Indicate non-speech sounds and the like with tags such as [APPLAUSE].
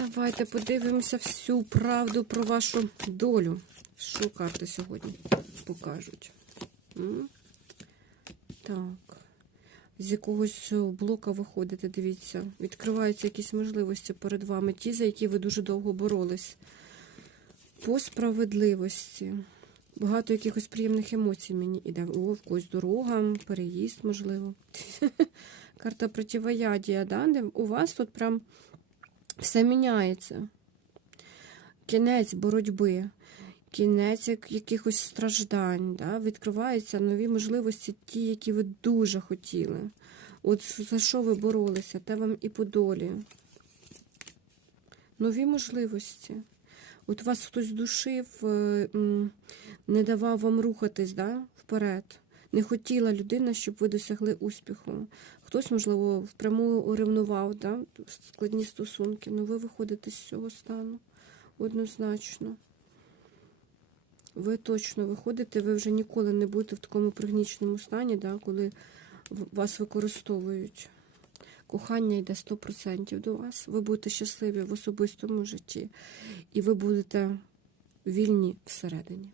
Давайте подивимося всю правду про вашу долю. Що карти сьогодні покажуть? Так. З якогось блока виходите, дивіться. Відкриваються якісь можливості перед вами, ті, за які ви дуже довго боролись. По справедливості. Багато якихось приємних емоцій мені іде. О, в когось дорога, переїзд, можливо. [LAUGHS] Карта противоядія, да? у вас тут прям все міняється. Кінець боротьби, кінець якихось страждань. Да? Відкриваються нові можливості, ті, які ви дуже хотіли. От за що ви боролися, те вам і по долі. Нові можливості. От вас хтось душив, е, не давав вам рухатись да, вперед. Не хотіла людина, щоб ви досягли успіху. Хтось, можливо, впряму ревнував, да, складні стосунки. Ну ви виходите з цього стану однозначно. Ви точно виходите, ви вже ніколи не будете в такому пригніченому стані, да, коли вас використовують. Кохання йде 100% до вас. Ви будете щасливі в особистому житті, і ви будете вільні всередині.